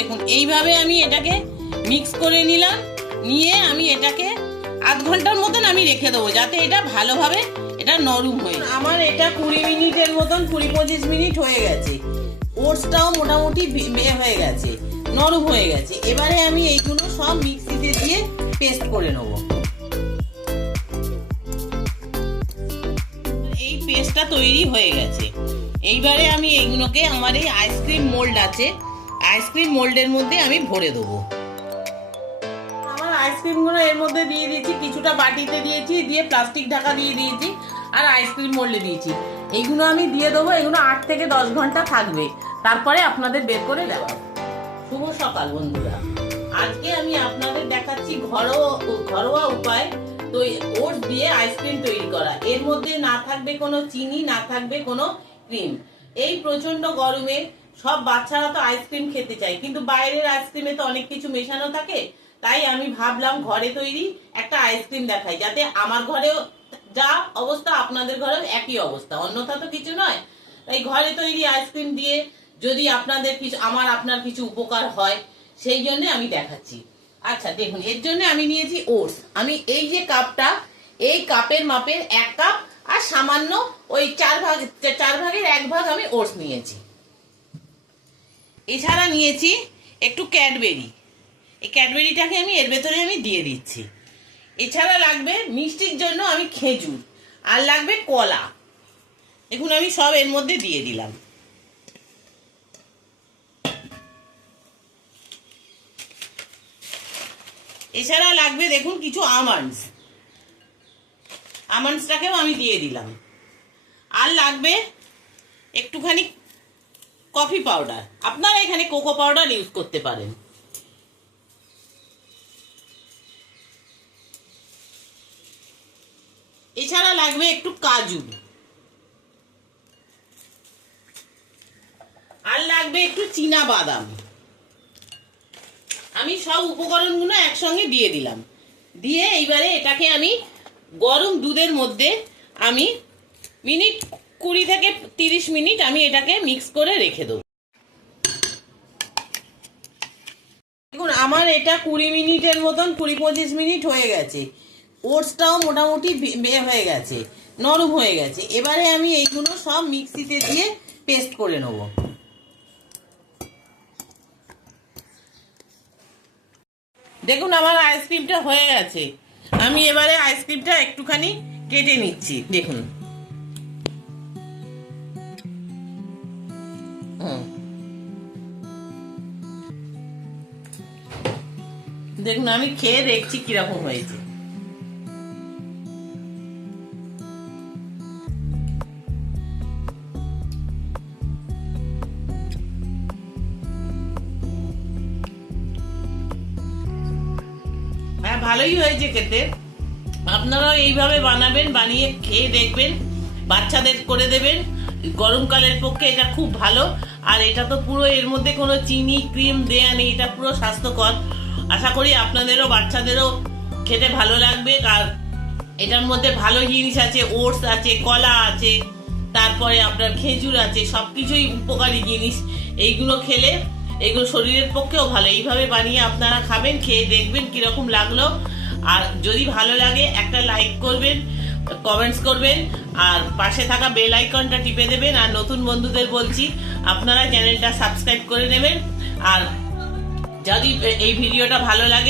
দেখুন এইভাবে আমি এটাকে মিক্স করে নিলাম, নিয়ে আমি এটাকে আধ ঘন্টার মতন আমি রেখে দেবো, যাতে এটা ভালোভাবে এটা নরম হয়ে। আমার এটা 20 মিনিটের মতন 20-25 মিনিট হয়ে গেছে। ওটসটাও মোটামুটি হয়ে গেছে, নরম হয়ে গেছে। এবারে আমি এইগুলো সব মিক্সিতে দিয়ে পেস্ট করে নেব। এই পেস্টটা তৈরি হয়ে গেছে। এইবারে আমি এইগুলোকে আমার এই আইসক্রিম মোল্ড আছে, আইসক্রিম মোল্ডের মধ্যে আমি ভরে দেবো। আমার আইসক্রিমগুলো এর মধ্যে দিয়ে দিয়েছি, কিছুটা বাটিতে দিয়েছি, দিয়ে প্লাস্টিক ঢাকা দিয়ে দিয়েছি, আর আইসক্রিম মোল্ডে দিয়েছি। এইগুলো আমি দিয়ে দেবো। এগুলো 8 থেকে 10 ঘন্টা থাকবে, তারপরে আপনাদের বের করে দেওয়া। শুভ সকাল বন্ধুরা, আজকে আমি আপনাদের দেখাচ্ছি ঘরোয়া উপায় ওটস দিয়ে আইসক্রিম তৈরি করা। এর মধ্যে না থাকবে কোনো চিনি, না থাকবে কোনো ক্রিম। এই প্রচন্ড গরমে সব বাচ্চারা তো আইসক্রিম খেতে চায়, কিন্তু বাইরের আইসক্রিমে তো অনেক কিছু মেশানো থাকে। তাই আমি ভাবলাম ঘরে তৈরি একটা আইসক্রিম দেখাই, যাতে আমার ঘরেও যা অবস্থা আপনাদের ঘরেও একই অবস্থা, অন্যথা তো কিছু নয়। তাই ঘরে তৈরি আইসক্রিম দিয়ে যদি আপনাদের কিছু আপনার কিছু উপকার হয়, সেই জন্য আমি দেখাচ্ছি। আচ্ছা দেখুন, এর জন্য আমি নিয়েছি ওটস। আমি এই যে কাপটা, এই কাপের মাপের 1 কাপ আর সামান্য ওই 4 ভাগের 1 ভাগ আমি ওটস নিয়েছি। এছাড়া নিয়েছি একটু ক্যাডবেরি। এই ক্যাডবেরিটাকে আমি এর ভেতরে আমি দিয়ে দিচ্ছি। এছাড়া লাগবে মিষ্টির জন্য আমি খেজুর, আর লাগবে কলা। দেখুন আমি সব এর মধ্যে দিয়ে দিলাম। এছাড়া লাগবে দেখুন কিছু আমন্ডসটাকেও আমি দিয়ে দিলাম। আর লাগবে একটুখানি কফি পাউডার, আপনারা এখানে কোকো পাউডার ইউজ করতে পারেন। এছাড়া লাগবে একটু কাজু, আর লাগবে একটু চীনা বাদাম। আমি সব উপকরণগুলো একসঙ্গে দিয়ে দিলাম। দিয়ে এইবারে এটাকে আমি গরম দুধের মধ্যে আমি 20 থেকে 30 মিনিট আমি এটাকে মিক্স করে রেখে দেবো। দেখুন আমার এটা 20 মিনিটের মতন 20-25 মিনিট হয়ে গেছে। ওটসটাও মোটামুটি হয়ে গেছে, নরম হয়ে গেছে। এবারে আমি এইগুলো সব মিক্সিতে দিয়ে পেস্ট করে নেব। দেখুন আমার আইসক্রিমটা হয়ে গেছে। আমি এবারে আইসক্রিমটা একটুখানি কেটে নিচ্ছি। দেখুন দেখুন আমি খেয়ে দেখছি কিরকম হয়েছে। ভালোই হয়েছে খেতে। আপনারাও এইভাবে বানাবেন, বানিয়ে খেয়ে দেখবেন, বাচ্চাদের করে দেবেন। গরমকালের পক্ষে এটা খুব ভালো। আর এটা তো পুরো এর মধ্যে কোনো চিনি ক্রিম দেয়া নেই, এটা পুরো স্বাস্থ্যকর। আশা করি আপনাদেরও বাচ্চাদেরও খেতে ভালো লাগবে। আর এটার মধ্যে ভালো জিনিস আছে, ওটস আছে, কলা আছে, তারপরে আপনার খেজুর আছে, সবকিছুই উপকারী জিনিস। এইগুলো খেলে এগুলো শরীরের পক্ষেও ভালো। এইভাবে বানিয়ে আপনারা খাবেন, খেয়ে দেখবেন কিরকম লাগলো। আর যদি ভালো লাগে একটা লাইক করবেন, কমেন্টস করবেন, আর পাশে থাকা বেল আইকনটা টিপে দেবেন। আর নতুন বন্ধুদের বলছি আপনারা চ্যানেলটা সাবস্ক্রাইব করে নেবেন। আর যদি এই ভিডিওটা ভালো লাগে